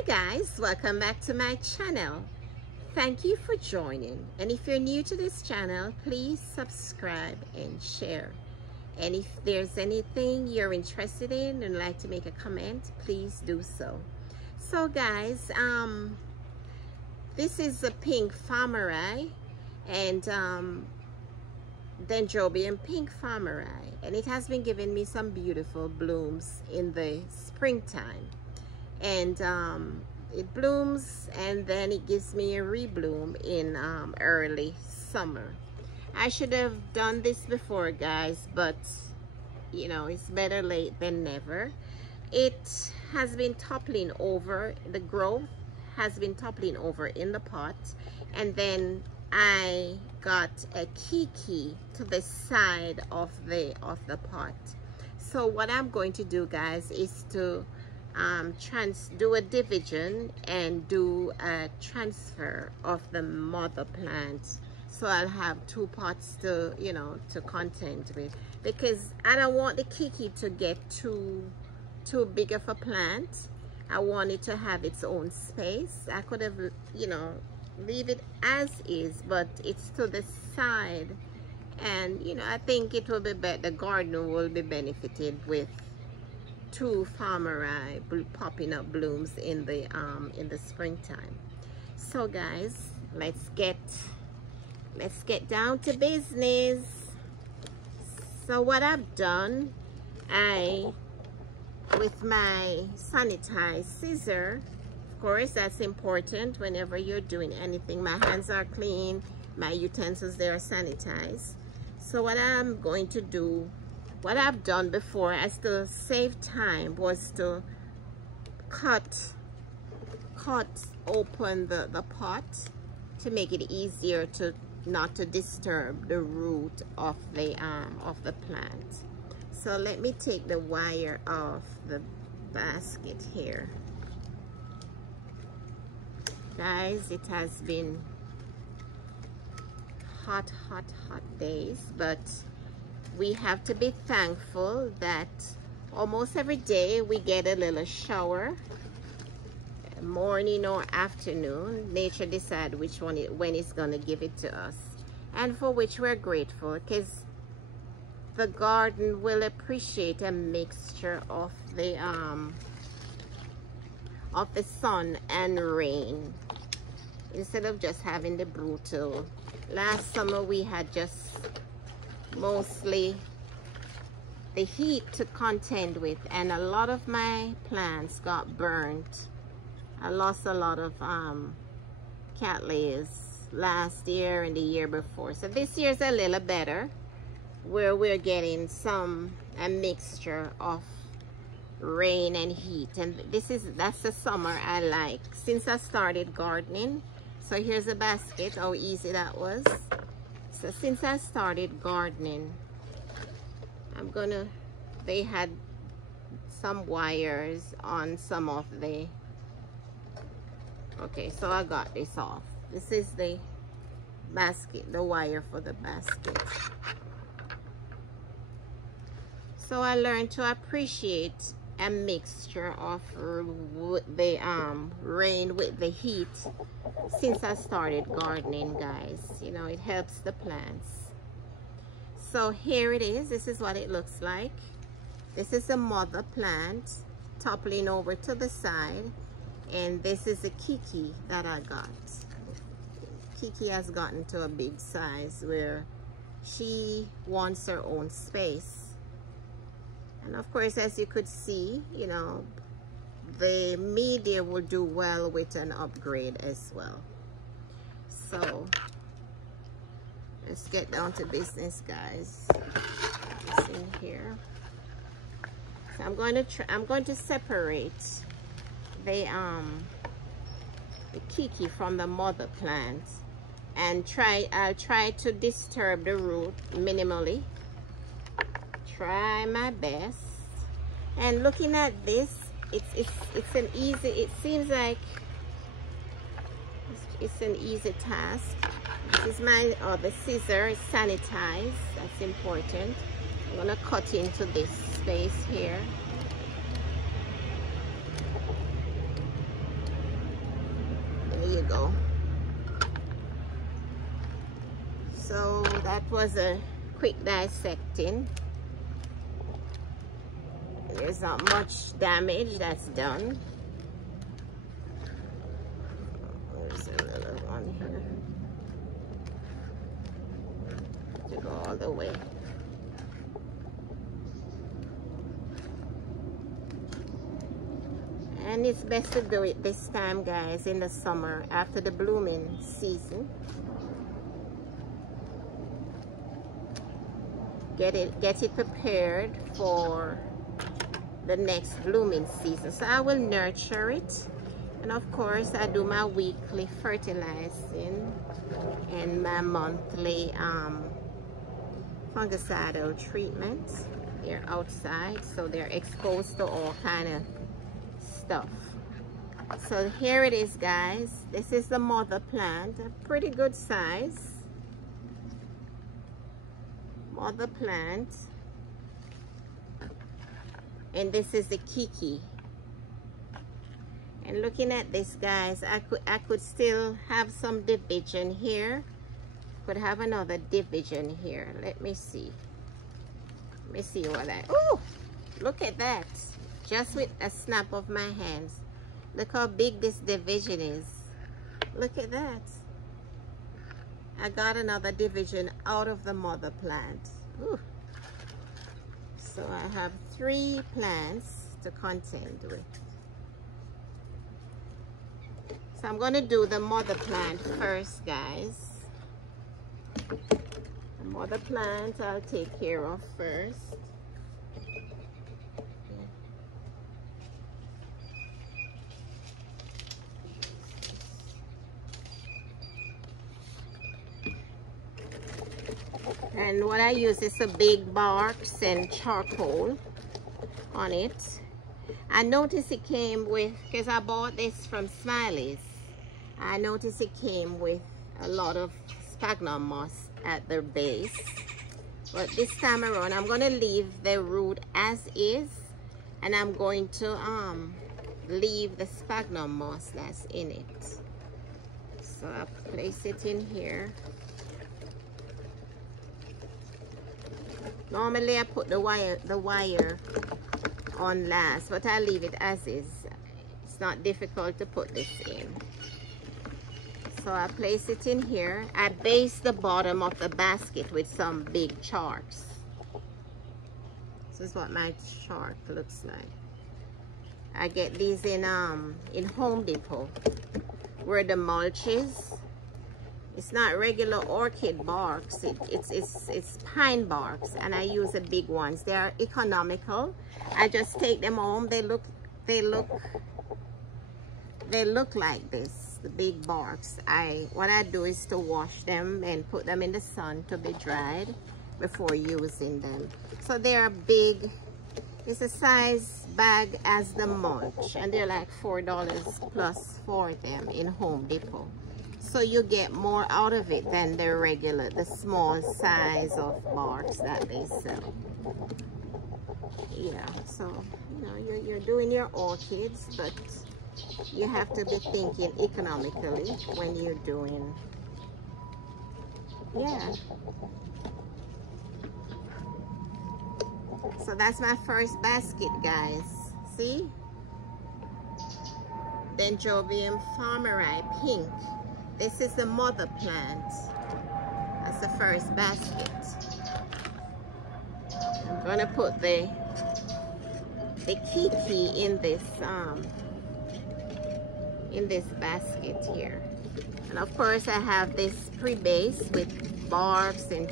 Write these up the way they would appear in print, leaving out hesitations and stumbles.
Hi guys, welcome back to my channel. Thank you for joining, and if you're new to this channel, please subscribe and share. And if there's anything you're interested in and like to make a comment, please do so. So guys, this is a pink Farmeri and Dendrobium Pink Farmeri, and it has been giving me some beautiful blooms in the springtime. And it blooms and then it gives me a rebloom in early summer. I should have done this before guys, but you know, it's better late than never. It has been toppling over, the growth has been toppling over in the pot, and then I got a keiki to the side of the pot. So what I'm going to do guys is to do a division and do a transfer of the mother plant, so I'll have two pots to, you know, to contend with, because I don't want the keiki to get too big of a plant. I want it to have its own space. I could have, you know, leave it as is, but it's to the side, and you know, I think it will be better. The garden will be benefited with two Farmeri popping up blooms in the springtime. So guys, let's get down to business. So what I've done, with my sanitized scissor, of course that's important whenever you're doing anything. My hands are clean, my utensils, they are sanitized. So what I'm going to do, what I've done before, as to save time, was to cut open the pot to make it easier to not to disturb the root of the plant. So let me take the wire off the basket here. Guys, it has been hot days, but we have to be thankful that almost every day we get a little shower, morning or afternoon. Nature decides which one when it's going to give it to us, and for which we're grateful, because the garden will appreciate a mixture of the sun and rain, instead of just having the brutal. Last summer we had just mostly the heat to contend with, and a lot of my plants got burnt. I lost a lot of cattleyas last year and the year before. So this year's a little better, where we're getting a mixture of rain and heat, and that's the summer I like since I started gardening. So here's a basket, how easy that was. So since I started gardening, they had some wires on some of the, okay, so I got this off. This is the basket, the wire for the basket. So I learned to appreciate a mixture of the rain with the heat since I started gardening, guys. You know, it helps the plants. So here it is. This is what it looks like. This is a mother plant toppling over to the side, and this is a keiki that I got. Keiki has gotten to a big size where she wants her own space. And of course, as you could see, you know, the media will do well with an upgrade as well. So let's get down to business, guys. It's in here. So I'm going to separate the keiki from the mother plant, and I'll try to disturb the root minimally. Try my best. And looking at this, it's an easy, it seems like it's an easy task. This is my other scissor, it's sanitized, that's important. I'm gonna cut into this space here. you go. So that was a quick dissecting. There's not much damage that's done. There's another one here. To go all the way. And it's best to do it this time, guys, in the summer after the blooming season. Get it prepared for the next blooming season. So I will nurture it, and of course I do my weekly fertilizing and my monthly fungicidal treatments. They're outside, so they're exposed to all kind of stuff. So here it is, guys. This is the mother plant, a pretty good size mother plant, and this is the keiki. And looking at this, guys, I could still have some division here, could have another division here. Let me see what I, oh, look at that, just with a snap of my hands. Look how big this division is. Look at that. I got another division out of the mother plant. Ooh. So I have 3 plants to contend with. So I'm going to do the mother plant first, guys. The mother plant I'll take care of first. And what I use is the big barks and charcoal on it. I noticed it came with, because I bought this from Smiley's, I noticed it came with a lot of sphagnum moss at the base. But this time around, I'm going to leave the root as is, and I'm going to leave the sphagnum moss that's in it. So I'll place it in here. Normally I put the wire on last, but I leave it as is. It's not difficult to put this in. So I place it in here. I base the bottom of the basket with some big charks. This is what my chark looks like. I get these in Home Depot, where the mulch is. It's not regular orchid barks. It's pine barks, and I use the big ones. They are economical. I just take them home. They look like this, the big barks. What I do is to wash them and put them in the sun to be dried before using them. So they are big. It's the size bag as the mulch, and they're like $4 plus for them in Home Depot. So you get more out of it than the small size of barks that they sell. Yeah, so you know, you're doing your orchids, but you have to be thinking economically when you're doing. Yeah. So that's my first basket, guys. See? Dendrobium Farmeri Pink. This is the mother plant. That's the first basket. I'm gonna put the keiki in this basket here. And of course I have this pre-base with barks and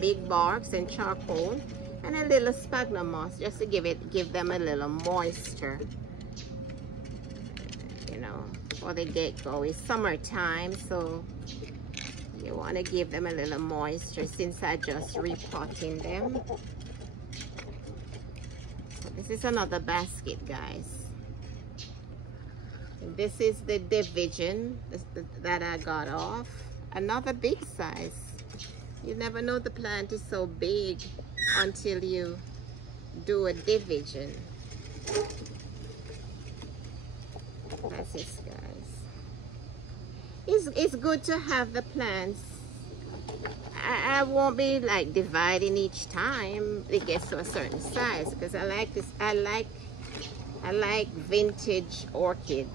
big barks and charcoal, and a little sphagnum moss just to give them a little moisture. You know, for the get-go. It's summertime, so you want to give them a little moisture since I just repotting them. So this is another basket, guys. And this is the division that I got off. Another big size. You never know the plant is so big until you do a division. That's it, guys. It's good to have the plants. I won't be like dividing each time it gets to a certain size, because I like this. I like vintage orchids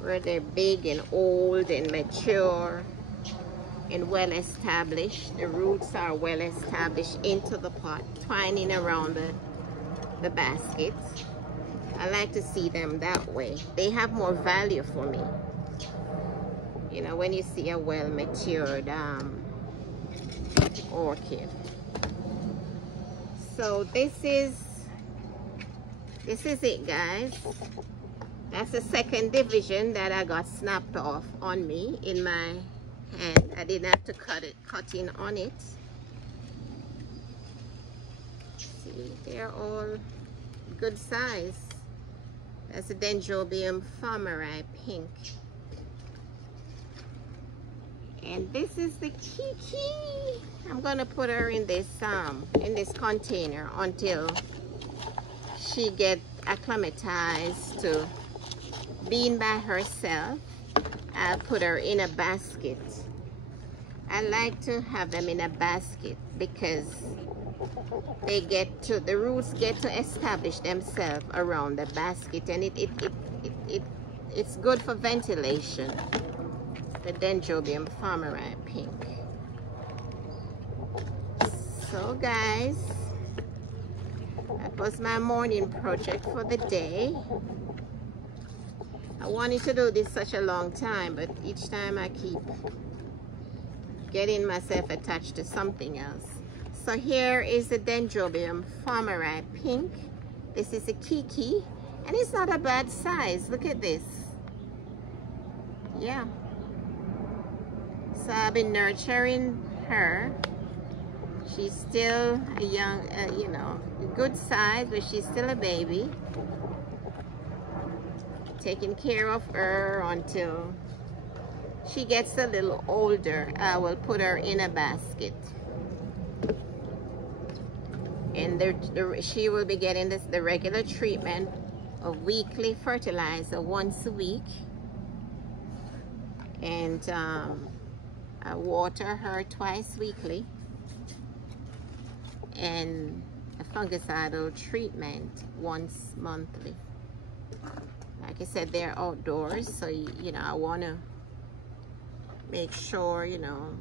where they're big and old and mature and well established. The roots are well established into the pot, twining around the basket. I like to see them that way. They have more value for me. You know, when you see a well matured orchid. So this is it, guys. That's the second division that I got snapped off on me in my hand. I didn't have to cut in on it. See, they're all good size. That's the Dendrobium Farmeri Pink. And this is the keiki. I'm gonna put her in this container until she gets acclimatized to being by herself. I'll put her in a basket. I like to have them in a basket because the roots get to establish themselves around the basket, and it's good for ventilation. The Dendrobium Farmeri Pink. So guys, that was my morning project for the day. I wanted to do this such a long time, but each time I keep getting myself attached to something else. So here is the Dendrobium Farmeri Pink. This is a keiki, and it's not a bad size. Look at this. Yeah. So I've been nurturing her. She's still a young, you know, good size, but she's still a baby. Taking care of her until she gets a little older. I will put her in a basket. And she will be getting the regular treatment of weekly fertilizer once a week. And I water her twice weekly, and a fungicidal treatment once monthly. Like I said, they're outdoors, so you know, I want to make sure, you know,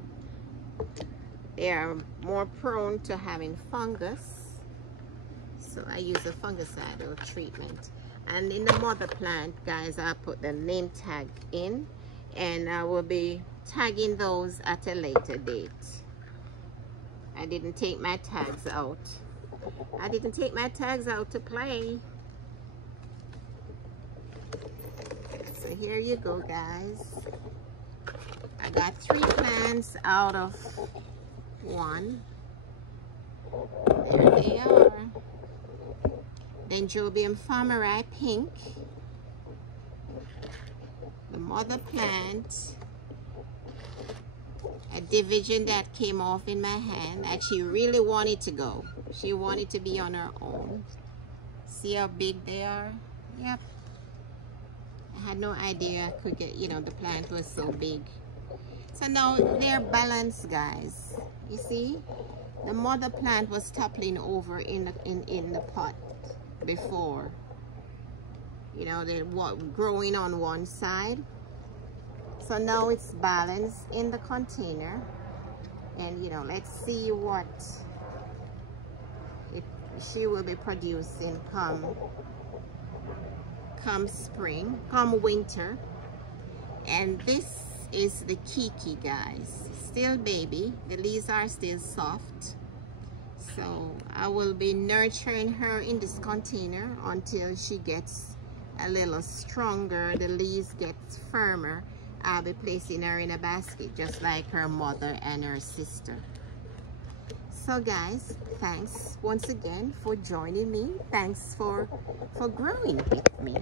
they are more prone to having fungus, so I use a fungicidal treatment. And in the mother plant, guys, I put the name tag in, and I will be tagging those at a later date. I didn't take my tags out. I didn't take my tags out to play. So here you go, guys. I got 3 plants out of 1. There they are. Dendrobium Farmeri Pink. The mother plant. A division that came off in my hand that she really wanted to go. She wanted to be on her own. See how big they are? Yep. I had no idea I could get, you know, the plant was so big. So now they're balanced, guys. You see? The mother plant was toppling over in the pot before. You know, they were growing on one side. So now it's balanced in the container, and you know, let's see what she will be producing come spring, come winter. And this is the keiki, guys. Still baby, the leaves are still soft. So I will be nurturing her in this container until she gets a little stronger, the leaves get firmer. I'll be placing her in a basket just like her mother and her sister. So guys, thanks once again for joining me. Thanks for growing with me.